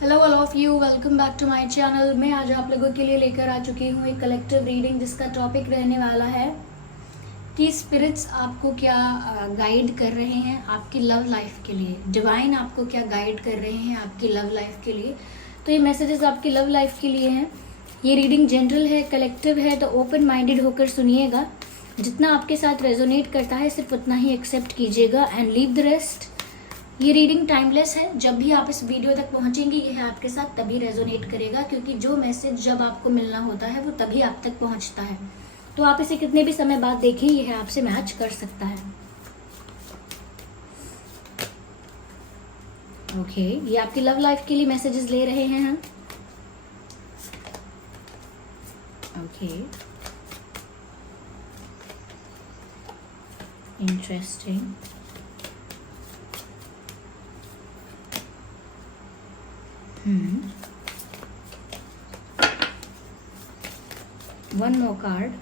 Hello all of you, welcome back to my channel. मैं आज आप लोगों के लिए लेकर आ चुकी हूँ एक कलेक्टिव रीडिंग जिसका टॉपिक रहने वाला है कि स्पिरिट्स आपको क्या गाइड कर रहे हैं आपकी लव लाइफ के लिए। डिवाइन आपको क्या गाइड कर रहे हैं आपकी लव लाइफ के लिए। तो ये मैसेजेस आपकी लव लाइफ के लिए हैं। ये रीडिंग जनरल है, कलेक्टिव है, तो ओपन माइंडेड होकर सुनिएगा। जितना आपके साथ रेजोनेट करता है सिर्फ उतना ही एक्सेप्ट कीजिएगा एंड लीव द रेस्ट। ये रीडिंग टाइमलेस है। जब भी आप इस वीडियो तक पहुंचेंगे यह आपके साथ तभी रेजोनेट करेगा, क्योंकि जो मैसेज जब आपको मिलना होता है वो तभी आप तक पहुंचता है। तो आप इसे कितने भी समय बाद देखें, यह आपसे मैच कर सकता है। ओके, ये आपकी लव लाइफ के लिए मैसेजेस ले रहे हैं हम। Okay, interesting. One more card.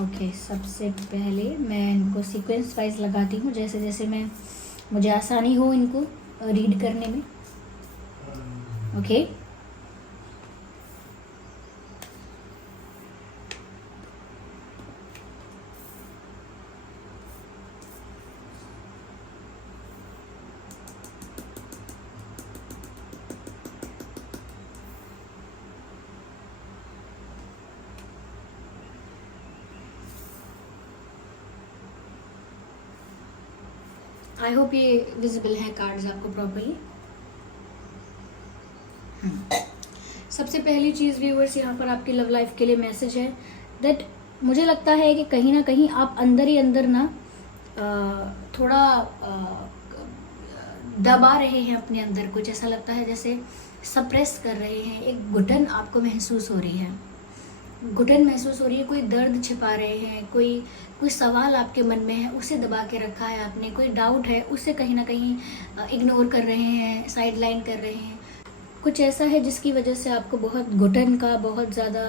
Okay, सबसे पहले मैं इनको सीक्वेंस वाइज लगाती हूँ, जैसे जैसे मुझे आसानी हो इनको रीड करने में। ओके, आई होप ये विजिबल है कार्ड्स आपको प्रॉपरली। सबसे पहली चीज़ व्यूअर्स, यहाँ पर आपकी लव लाइफ के लिए मैसेज है दैट मुझे लगता है कि कहीं ना कहीं आप अंदर ही अंदर ना थोड़ा दबा रहे हैं अपने अंदर। कुछ ऐसा लगता है जैसे सप्रेस कर रहे हैं। एक घुटन आपको महसूस हो रही है, घुटन महसूस हो रही है। कोई दर्द छिपा रहे हैं, कोई सवाल आपके मन में है उसे दबा के रखा है आपने, कोई डाउट है उसे कहीं ना कहीं इग्नोर कर रहे हैं, साइड लाइन कर रहे हैं। कुछ ऐसा है जिसकी वजह से आपको बहुत घुटन का, बहुत ज़्यादा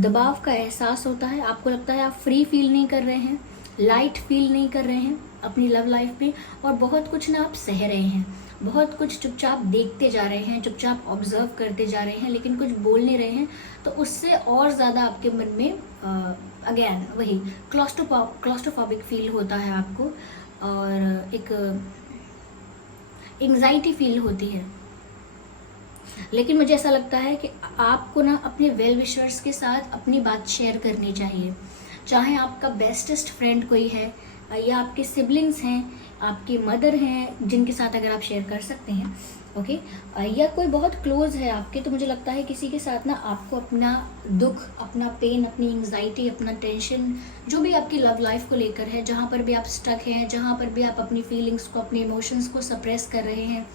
दबाव का एहसास होता है। आपको लगता है आप फ्री फील नहीं कर रहे हैं, लाइट फील नहीं कर रहे हैं अपनी लव लाइफ में, और बहुत कुछ ना आप सह रहे हैं, बहुत कुछ चुपचाप देखते जा रहे हैं, चुपचाप ऑब्जर्व करते जा रहे हैं, लेकिन कुछ बोल नहीं रहे हैं। तो उससे और ज़्यादा आपके मन में अगेन वही क्लॉस्ट्रोफोबिक फील होता है आपको, और एक एंग्जाइटी फील होती है। लेकिन मुझे ऐसा लगता है कि आपको ना अपने वेल विशर्स के साथ अपनी बात शेयर करनी चाहिए। चाहे आपका बेस्टेस्ट फ्रेंड कोई है, या आपके सिबलिंग्स हैं, आपकी मदर हैं जिनके साथ अगर आप शेयर कर सकते हैं, ओके, या कोई बहुत क्लोज है आपके, तो मुझे लगता है किसी के साथ ना आपको अपना दुख, अपना पेन, अपनी एंग्जाइटी, अपना टेंशन, जो भी आपकी लव लाइफ को लेकर है, जहाँ पर भी आप स्टक हैं, जहाँ पर भी आप अपनी फीलिंग्स को, अपने इमोशंस को सप्रेस कर रहे हैं,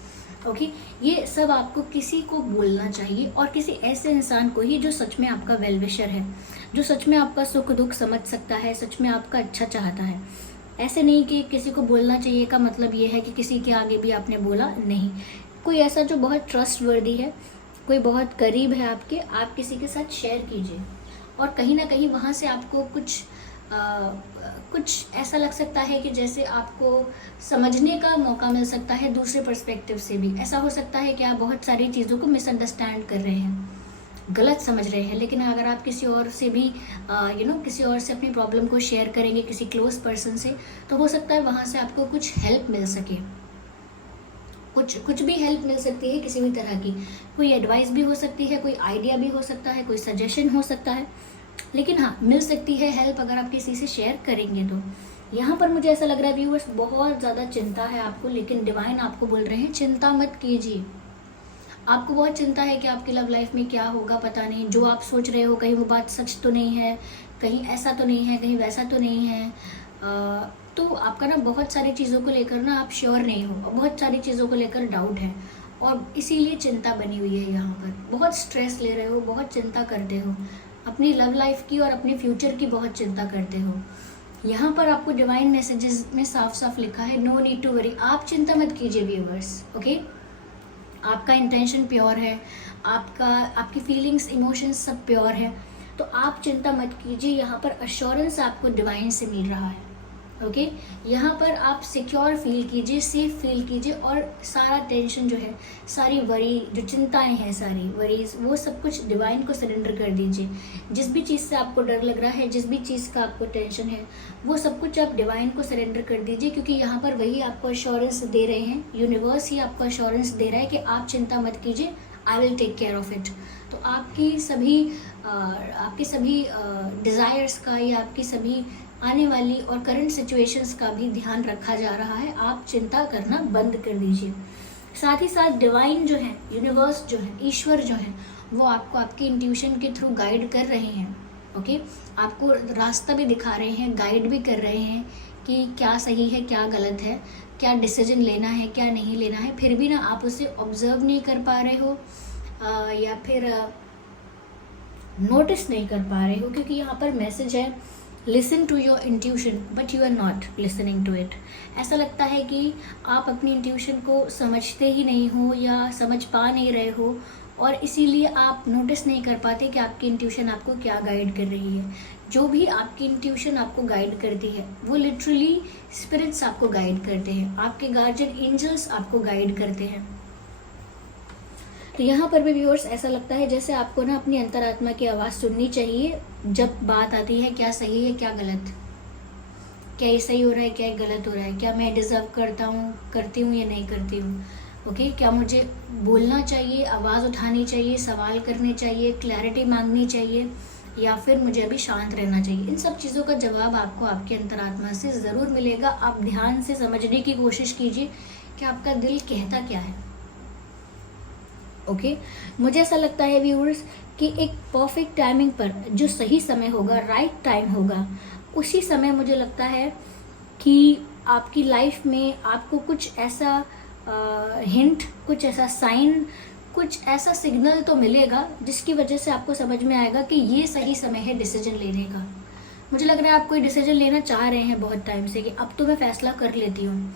ओके, ये सब आपको किसी को बोलना चाहिए, और किसी ऐसे इंसान को ही जो सच में आपका वेल विशर है, जो सच में आपका सुख दुख समझ सकता है, सच में आपका अच्छा चाहता है। ऐसे नहीं कि किसी को बोलना चाहिए का मतलब ये है कि किसी के आगे भी आपने बोला नहीं। कोई ऐसा जो बहुत ट्रस्ट वर्दी है, कोई बहुत करीब है आपके, आप किसी के साथ शेयर कीजिए, और कहीं ना कहीं वहाँ से आपको कुछ ऐसा लग सकता है कि जैसे आपको समझने का मौका मिल सकता है दूसरे पर्सपेक्टिव से भी। ऐसा हो सकता है कि आप बहुत सारी चीज़ों को मिसअंडरस्टैंड कर रहे हैं, गलत समझ रहे हैं, लेकिन अगर आप किसी और से भी किसी और से अपनी प्रॉब्लम को शेयर करेंगे, किसी क्लोज पर्सन से, तो हो सकता है वहाँ से आपको कुछ हेल्प मिल सके। कुछ भी हेल्प मिल सकती है किसी भी तरह की। कोई एडवाइस भी हो सकती है, कोई आइडिया भी हो सकता है, कोई सजेशन हो सकता है, लेकिन हाँ, मिल सकती है हेल्प अगर आप किसी से शेयर करेंगे तो। यहाँ पर मुझे ऐसा लग रहा है व्यूअर्स, बहुत ज़्यादा चिंता है आपको, लेकिन डिवाइन आपको बोल रहे हैं चिंता मत कीजिए। आपको बहुत चिंता है कि आपकी लव लाइफ में क्या होगा पता नहीं, जो आप सोच रहे हो कहीं वो बात सच तो नहीं है, कहीं ऐसा तो नहीं है, कहीं वैसा तो नहीं है। तो आपका ना बहुत सारी चीज़ों को लेकर ना आप श्योर नहीं हो, बहुत सारी चीज़ों को लेकर डाउट है, और इसीलिए चिंता बनी हुई है। यहाँ पर बहुत स्ट्रेस ले रहे हो, बहुत चिंता करते हो अपनी लव लाइफ की, और अपने फ्यूचर की बहुत चिंता करते हो। यहाँ पर आपको डिवाइन मैसेजेस में साफ साफ लिखा है नो नीड टू वरी। आप चिंता मत कीजिए व्यूअर्स, ओके। आपका इंटेंशन प्योर है, आपकी फीलिंग्स, इमोशंस सब प्योर है, तो आप चिंता मत कीजिए। यहाँ पर अश्योरेंस आपको डिवाइन से मिल रहा है, ओके यहाँ पर आप सिक्योर फील कीजिए, सेफ फील कीजिए, और सारा टेंशन जो है, सारी वरी, जो चिंताएं हैं, सारी वरीज, वो सब कुछ डिवाइन को सरेंडर कर दीजिए। जिस भी चीज़ से आपको डर लग रहा है, जिस भी चीज़ का आपको टेंशन है, वो सब कुछ आप डिवाइन को सरेंडर कर दीजिए, क्योंकि यहाँ पर वही आपको अश्योरेंस दे रहे हैं, यूनिवर्स ही आपको अश्योरेंस दे रहा है कि आप चिंता मत कीजिए, I will take care of it. तो आपकी सभी डिज़ायर्स का या आपकी सभी आने वाली और करंट सिचुएशंस का भी ध्यान रखा जा रहा है। आप चिंता करना बंद कर दीजिए। साथ ही साथ डिवाइन जो है, यूनिवर्स जो है, ईश्वर जो है, वो आपको आपके इंट्यूशन के थ्रू गाइड कर रहे हैं। ओके, आपको रास्ता भी दिखा रहे हैं, गाइड भी कर रहे हैं कि क्या सही है, क्या गलत है, क्या डिसीजन लेना है, क्या नहीं लेना है। फिर भी ना आप उसे ऑब्जर्व नहीं कर पा रहे हो या फिर नोटिस नहीं कर पा रहे हो, क्योंकि यहाँ पर मैसेज है listen to your intuition but you are not listening to it. ऐसा लगता है कि आप अपनी इंट्यूशन को समझते ही नहीं हो या समझ पा नहीं रहे हो, और इसीलिए आप नोटिस नहीं कर पाते कि आपकी इंट्यूशन आपको क्या गाइड कर रही है। जो भी आपकी इंट्यूशन आपको गाइड करती है वो लिटरली स्पिरिट्स आपको गाइड करते हैं, आपके गार्जियन एंजल्स आपको गाइड करते हैं। तो यहाँ पर भी व्यूअर्स ऐसा लगता है जैसे आपको ना अपनी अंतरात्मा की आवाज़ सुननी चाहिए जब बात आती है क्या सही है क्या गलत, क्या ये सही हो रहा है क्या ये गलत हो रहा है, क्या मैं डिजर्व करती हूँ या नहीं करती हूँ। ओके, क्या मुझे बोलना चाहिए, आवाज़ उठानी चाहिए, सवाल करने चाहिए, क्लैरिटी मांगनी चाहिए, या फिर मुझे अभी शांत रहना चाहिए। इन सब चीज़ों का जवाब आपको आपके अंतरात्मा से ज़रूर मिलेगा। आप ध्यान से समझने की कोशिश कीजिए कि आपका दिल कहता क्या है। ओके, मुझे ऐसा लगता है व्यूअर्स कि एक परफेक्ट टाइमिंग पर जो सही समय होगा, राइट टाइम होगा, उसी समय मुझे लगता है कि आपकी लाइफ में आपको कुछ ऐसा हिंट, कुछ ऐसा साइन, कुछ ऐसा सिग्नल तो मिलेगा जिसकी वजह से आपको समझ में आएगा कि ये सही समय है डिसीजन लेने का। मुझे लग रहा है आप कोई डिसीजन लेना चाह रहे हैं बहुत टाइम से कि अब तो मैं फैसला कर लेती हूँ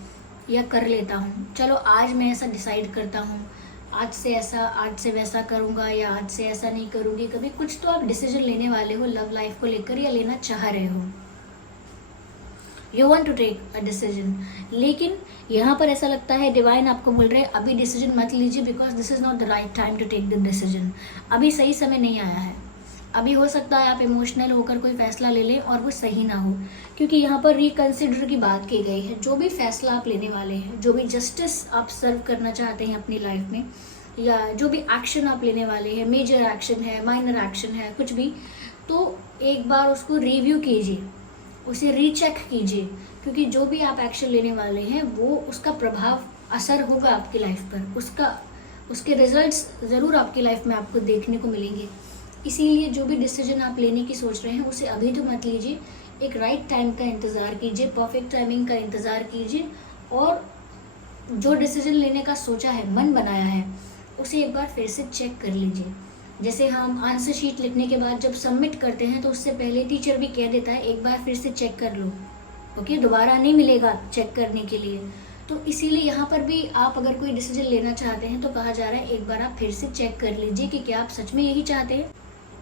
या कर लेता हूँ, चलो आज मैं ऐसा डिसाइड करता हूँ, आज से ऐसा, आज से वैसा करूँगा या आज से ऐसा नहीं करूँगी। कभी कुछ तो आप डिसीजन लेने वाले हो लव लाइफ को लेकर या लेना चाह रहे हो, you want to take a decision. लेकिन यहाँ पर ऐसा लगता है डिवाइन आपको बोल रहे हैं अभी डिसीजन मत लीजिए, because this is not the right time to take the decision. अभी सही समय नहीं आया है। अभी हो सकता है आप इमोशनल होकर कोई फैसला ले लें और वो सही ना हो, क्योंकि यहाँ पर रिकंसिडर की बात की गई है। जो भी फैसला आप लेने वाले हैं, जो भी जस्टिस आप सर्व करना चाहते हैं अपनी लाइफ में, या जो भी एक्शन आप लेने वाले हैं, मेजर एक्शन है, माइनर एक्शन है, कुछ भी, तो एक बार उसको रिव्यू कीजिए, उसे रीचेक कीजिए, क्योंकि जो भी आप एक्शन लेने वाले हैं वो उसका प्रभाव, असर होगा आपकी लाइफ पर, उसके रिजल्ट्स ज़रूर आपकी लाइफ में आपको देखने को मिलेंगे। इसीलिए जो भी डिसीजन आप लेने की सोच रहे हैं उसे अभी तो मत लीजिए, एक राइट टाइम का इंतज़ार कीजिए, परफेक्ट टाइमिंग का इंतज़ार कीजिए, और जो डिसीजन लेने का सोचा है, मन बनाया है, उसे एक बार फिर से चेक कर लीजिए। जैसे हम आंसर शीट लिखने के बाद जब सबमिट करते हैं तो उससे पहले टीचर भी कह देता है एक बार फिर से चेक कर लो, ओके, दोबारा नहीं मिलेगा चेक करने के लिए। तो इसीलिए यहाँ पर भी आप अगर कोई डिसीजन लेना चाहते हैं तो कहा जा रहा है एक बार आप फिर से चेक कर लीजिए कि क्या आप सच में यही चाहते हैं,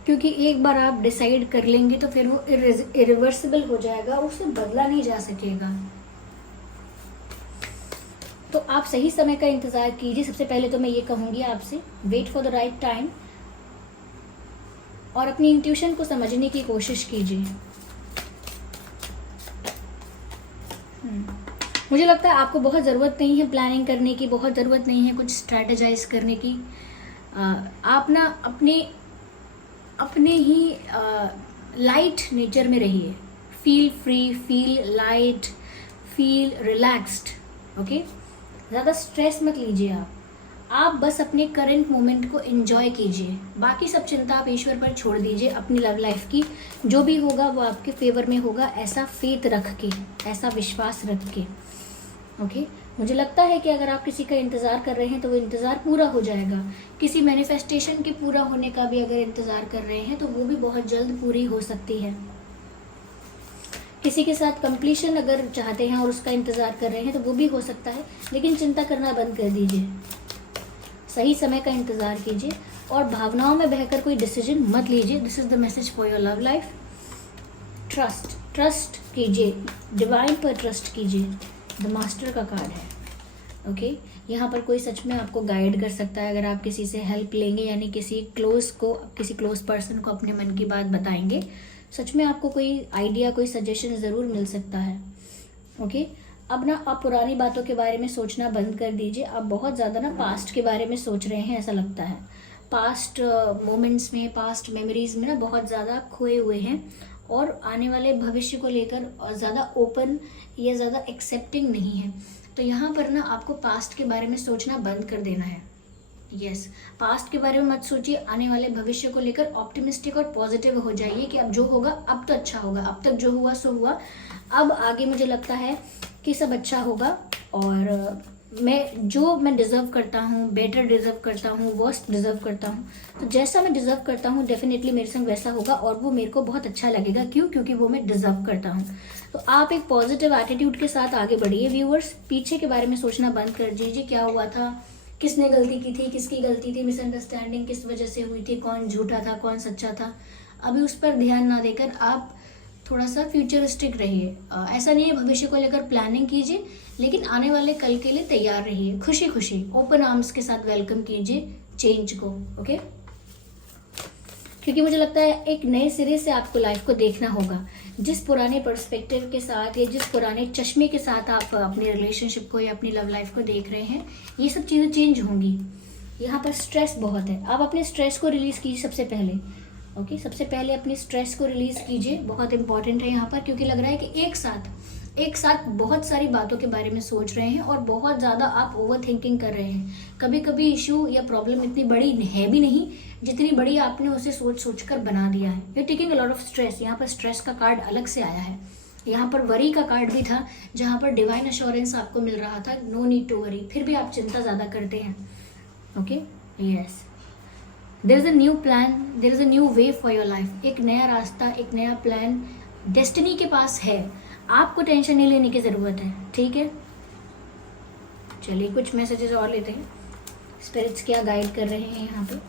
क्योंकि एक बार आप डिसाइड कर लेंगे तो फिर वो इरिवर्सिबल हो जाएगा, उसे बदला नहीं जा सकेगा। तो आप सही समय का इंतज़ार कीजिए। सबसे पहले तो मैं ये कहूँगी आपसे, wait for the right time, और अपनी इंट्यूशन को समझने की कोशिश कीजिए। मुझे लगता है आपको बहुत ज़रूरत नहीं है प्लानिंग करने की, बहुत ज़रूरत नहीं है कुछ स्ट्रैटेजाइज करने की। आप ना अपने ही लाइट नेचर में रहिए, feel free, feel light, feel relaxed. Okay, ज़्यादा स्ट्रेस मत लीजिए आप बस अपने करंट मोमेंट को एंजॉय कीजिए। बाकी सब चिंता आप ईश्वर पर छोड़ दीजिए। अपनी लव लाइफ की जो भी होगा वो आपके फेवर में होगा, ऐसा फेथ रख के, ऐसा विश्वास रख के। ओके, मुझे लगता है कि अगर आप किसी का इंतज़ार कर रहे हैं तो वो इंतज़ार पूरा हो जाएगा। किसी मैनिफेस्टेशन के पूरा होने का भी अगर इंतज़ार कर रहे हैं तो वो भी बहुत जल्द पूरी हो सकती है। किसी के साथ कंप्लीशन अगर चाहते हैं और उसका इंतज़ार कर रहे हैं तो वो भी हो सकता है, लेकिन चिंता करना बंद कर दीजिए, सही समय का इंतज़ार कीजिए और भावनाओं में बहकर कोई डिसीजन मत लीजिए। This is the message for your love life. Trust, trust कीजिए, डिवाइन पर ट्रस्ट कीजिए। द मास्टर का कार्ड है। ओके यहाँ पर कोई सच में आपको गाइड कर सकता है अगर आप किसी से हेल्प लेंगे, यानी किसी क्लोज पर्सन को अपने मन की बात बताएंगे, सच में आपको कोई आइडिया, कोई सजेशन ज़रूर मिल सकता है। ओके अब ना आप पुरानी बातों के बारे में सोचना बंद कर दीजिए। आप बहुत ज़्यादा ना पास्ट के बारे में सोच रहे हैं, ऐसा लगता है। पास्ट मोमेंट्स में, पास्ट मेमोरीज में ना बहुत ज़्यादा खोए हुए हैं और आने वाले भविष्य को लेकर ज़्यादा ओपन या ज़्यादा एक्सेप्टिंग नहीं है। तो यहाँ पर ना आपको पास्ट के बारे में सोचना बंद कर देना है। यस पास्ट के बारे में मत सोचिए, आने वाले भविष्य को लेकर ऑप्टिमिस्टिक और पॉजिटिव हो जाइए कि अब जो होगा अब तो अच्छा होगा, अब तक जो हुआ सो हुआ, अब आगे मुझे लगता है कि सब अच्छा होगा और मैं डिज़र्व करता हूँ, बेटर डिज़र्व करता हूँ, वर्स्ट डिज़र्व करता हूँ, तो जैसा मैं डिज़र्व करता हूँ डेफिनेटली मेरे संग वैसा होगा और वो मेरे को बहुत अच्छा लगेगा। क्यों? क्योंकि वो मैं डिज़र्व करता हूँ। तो आप एक पॉजिटिव एटीट्यूड के साथ आगे बढ़िए व्यूअर्स। पीछे के बारे में सोचना बंद कर दीजिए, क्या हुआ था, किसने गलती की थी, किसकी गलती थी, मिसअंडरस्टैंडिंग किस वजह से हुई थी, कौन झूठा था, कौन सच्चा था, अभी उस पर ध्यान ना देकर आप थोड़ा सा फ्यूचरिस्टिक रहिए। ऐसा नहीं है भविष्य को लेकर प्लानिंग कीजिए, लेकिन आने वाले कल के लिए तैयार रहिए, खुशी खुशी ओपन आर्म्स के साथ वेलकम कीजिए चेंज को। ओके क्योंकि मुझे लगता है एक नए सिरे से आपको लाइफ को देखना होगा। जिस पुराने पर्सपेक्टिव के साथ या जिस पुराने चश्मे के साथ आप अपनी रिलेशनशिप को या अपनी लव लाइफ को देख रहे हैं, ये सब चीज़ें चेंज होंगी। यहाँ पर स्ट्रेस बहुत है, आप अपने स्ट्रेस को रिलीज़ कीजिए सबसे पहले। ओके सबसे पहले अपनी स्ट्रेस को रिलीज़ कीजिए, बहुत इंपॉर्टेंट है यहाँ पर, क्योंकि लग रहा है कि एक साथ बहुत सारी बातों के बारे में सोच रहे हैं और बहुत ज़्यादा आप ओवर थिंकिंग कर रहे हैं। कभी कभी इशू या प्रॉब्लम इतनी बड़ी है भी नहीं जितनी बड़ी आपने उसे सोच कर बना दिया है। You taking a lot of stress. यहाँ पर स्ट्रेस का कार्ड अलग से आया है। यहाँ पर वरी का कार्ड भी था, जहाँ पर डिवाइन अश्योरेंस आपको मिल रहा था, नो नीड टू वरी, फिर भी आप चिंता ज़्यादा करते हैं। Okay yes there is a new plan, there is a new way for your life. एक नया रास्ता, एक नया प्लान डेस्टिनी के पास है, आपको टेंशन नहीं लेने की ज़रूरत है। ठीक है चलिए कुछ मैसेजेस और लेते हैं, स्पिरिट्स क्या गाइड कर रहे हैं यहाँ पे।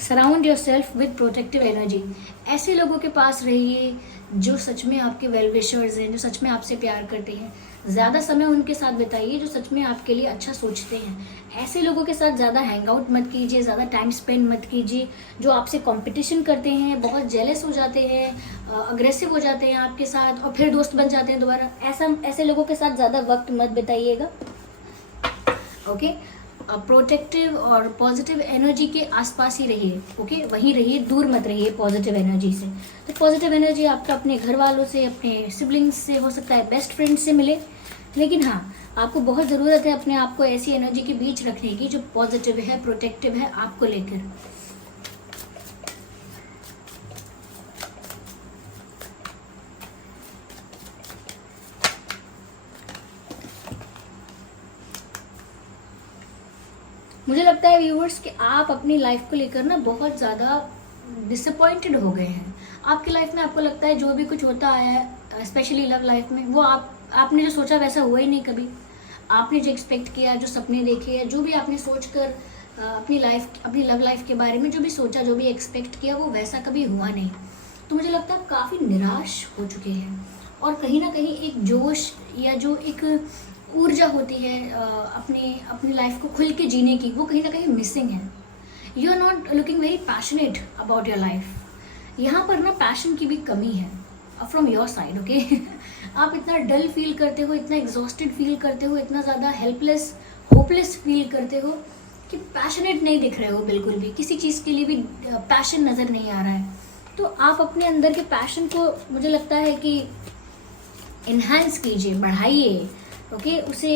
Surround your self with protective energy. ऐसे लोगों के पास रहिए जो सच में आपके वेल विशर्स हैं, जो सच में आपसे प्यार करते हैं। ज़्यादा समय उनके साथ बिताइए जो सच में आपके लिए अच्छा सोचते हैं। ऐसे लोगों के साथ ज़्यादा हैंग आउट मत कीजिए, ज़्यादा टाइम स्पेंड मत कीजिए जो आपसे कंपटीशन करते हैं, बहुत जेलस हो जाते हैं, अग्रेसिव हो जाते हैं आपके साथ और फिर दोस्त बन जाते हैं दोबारा। ऐसे लोगों के साथ ज़्यादा वक्त मत बिताइएगा। ओके प्रोटेक्टिव और पॉजिटिव एनर्जी के आसपास ही रहिए। ओके वहीं रहिए, दूर मत रहिए पॉजिटिव एनर्जी से। तो पॉजिटिव एनर्जी आपका अपने घर वालों से, अपने सिबलिंग्स से, हो सकता है बेस्ट फ्रेंड से मिले, लेकिन हाँ आपको बहुत ज़रूरत है अपने आप को ऐसी एनर्जी के बीच रखने की जो पॉजिटिव है, प्रोटेक्टिव है आपको लेकर। मुझे लगता है व्यूअर्स कि आप अपनी लाइफ को लेकर ना बहुत ज़्यादा डिसअपॉइंटेड हो गए हैं। आपकी लाइफ में आपको लगता है जो भी कुछ होता आया है, स्पेशली लव लाइफ में, वो आपने जो सोचा वैसा हुआ ही नहीं कभी। आपने जो एक्सपेक्ट किया, जो सपने देखे या जो भी आपने सोचकर अपनी लव लाइफ के बारे में जो भी सोचा, जो भी एक्सपेक्ट किया, वो वैसा कभी हुआ नहीं। तो मुझे लगता है काफ़ी निराश हो चुके हैं और कहीं ना कहीं एक जोश या जो एक ऊर्जा होती है अपनी लाइफ को खुल के जीने की, वो कहीं ना कहीं मिसिंग है। You are not looking very passionate about your life. यहाँ पर ना पैशन की भी कमी है फ्रॉम योर साइड। ओके आप इतना डल फील करते हो, इतना एग्जॉस्टेड फील करते हो, इतना ज़्यादा हेल्पलेस, होपलेस फील करते हो कि पैशनेट नहीं दिख रहे हो बिल्कुल भी, किसी चीज़ के लिए भी पैशन नज़र नहीं आ रहा है। तो आप अपने अंदर के पैशन को मुझे लगता है कि इन्हांस कीजिए, बढ़ाइए। ओके उसे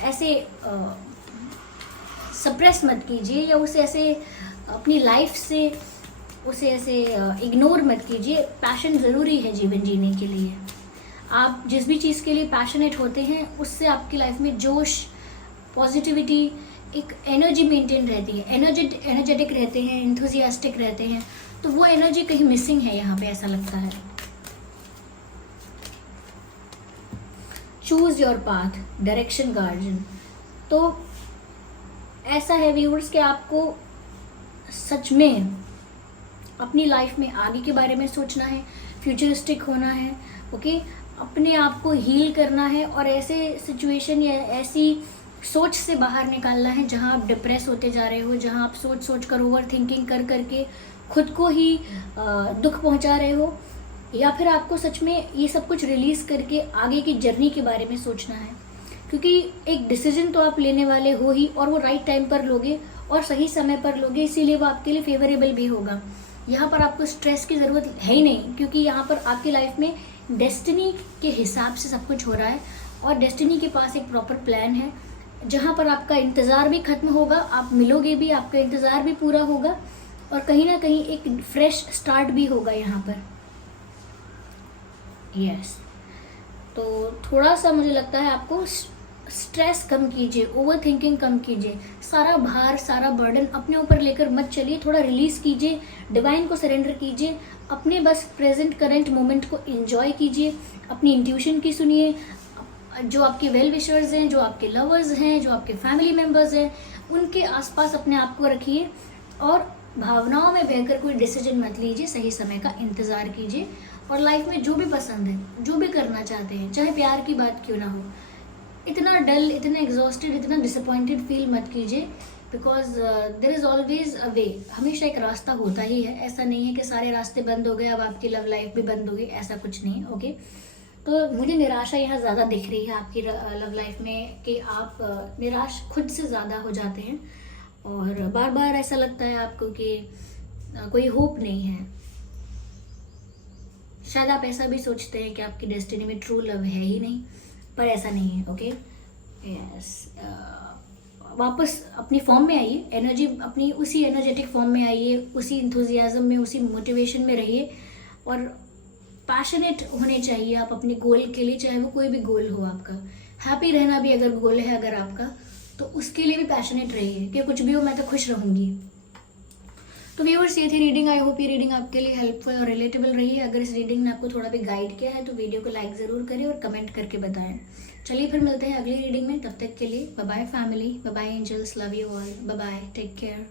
ऐसे सप्रेस मत कीजिए या उसे ऐसे अपनी लाइफ से उसे ऐसे इग्नोर मत कीजिए। पैशन ज़रूरी है जीवन जीने के लिए। आप जिस भी चीज़ के लिए पैशनेट होते हैं उससे आपकी लाइफ में जोश, पॉजिटिविटी, एक एनर्जी मेंटेन रहती है, एनर्जेटिक रहते हैं, एंथुजियास्टिक रहते हैं। तो वो एनर्जी कहीं मिसिंग है यहाँ पे, ऐसा लगता है। Choose your path, direction guardian. तो ऐसा है व्यूअर्स कि आपको सच में अपनी लाइफ में आगे के बारे में सोचना है, फ्यूचरिस्टिक होना है, ओके, अपने आप को हील करना है और ऐसे सिचुएशन या ऐसी सोच से बाहर निकालना है जहां आप डिप्रेस होते जा रहे हो, जहां आप सोच सोच कर ओवर थिंकिंग कर करके खुद को ही दुख पहुंचा रहे हो, या फिर आपको सच में ये सब कुछ रिलीज करके आगे की जर्नी के बारे में सोचना है। क्योंकि एक डिसीजन तो आप लेने वाले हो ही, और वो राइट टाइम पर लोगे और सही समय पर लोगे, इसीलिए वो आपके लिए फेवरेबल भी होगा। यहाँ पर आपको स्ट्रेस की ज़रूरत है ही नहीं, क्योंकि यहाँ पर आपकी लाइफ में डेस्टिनी के हिसाब से सब कुछ हो रहा है और डेस्टिनी के पास एक प्रॉपर प्लान है जहाँ पर आपका इंतज़ार भी खत्म होगा, आप मिलोगे भी, आपका इंतज़ार भी पूरा होगा और कहीं ना कहीं एक फ्रेश स्टार्ट भी होगा यहाँ पर। यस, तो थोड़ा सा मुझे लगता है आपको स्ट्रेस कम कीजिए, ओवर थिंकिंग कम कीजिए, सारा भार सारा बर्डन अपने ऊपर लेकर मत चलिए, थोड़ा रिलीज कीजिए, डिवाइन को सरेंडर कीजिए, अपने बस प्रेजेंट करेंट मोमेंट को एंजॉय कीजिए, अपनी इंट्यूशन की सुनिए, जो आपके वेल विशर्स हैं, जो आपके लवर्स हैं, जो आपके फैमिली मेम्बर्स हैं, उनके आसपास अपने आप को रखिए और भावनाओं में बहकर कोई डिसीजन मत लीजिए, सही समय का इंतज़ार कीजिए और लाइफ में जो भी पसंद है, जो भी करना चाहते हैं, चाहे प्यार की बात क्यों ना हो, इतना डल, इतना एग्जॉस्टेड, इतना डिसअपॉइंटेड फील मत कीजिए, because there is always a way, हमेशा एक रास्ता होता ही है। ऐसा नहीं है कि सारे रास्ते बंद हो गए अब आपकी लव लाइफ भी बंद हो गई, ऐसा कुछ नहीं है, ओके। तो मुझे निराशा यहाँ ज़्यादा दिख रही है आपकी लव लाइफ में कि आप निराश खुद से ज़्यादा हो जाते हैं और बार बार ऐसा लगता है आपको कि कोई होप नहीं है। शायद आप ऐसा भी सोचते हैं कि आपकी डेस्टिनी में ट्रू लव है ही नहीं, पर ऐसा नहीं है, ओके। यस, वापस अपनी फॉर्म में आइए, एनर्जी अपनी उसी एनर्जेटिक फॉर्म में आइए, उसी इंथुजियाज्म में, उसी मोटिवेशन में रहिए और पैशनेट होने चाहिए आप अपने गोल के लिए, चाहे वो कोई भी गोल हो आपका। हैप्पी रहना भी अगर गोल है अगर आपका, तो उसके लिए भी पैशनेट रहिए कि कुछ भी हो मैं तो खुश रहूंगी। तो व्यूअर्स, ये थी रीडिंग। आई होप ये रीडिंग आपके लिए हेल्पफुल और रिलेटेबल रही है। अगर इस रीडिंग ने आपको थोड़ा भी गाइड किया है तो वीडियो को लाइक ज़रूर करें और कमेंट करके बताएं। चलिए फिर मिलते हैं अगली रीडिंग में, तब तक के लिए bye bye family, bye bye angels, love you all, bye bye, take care.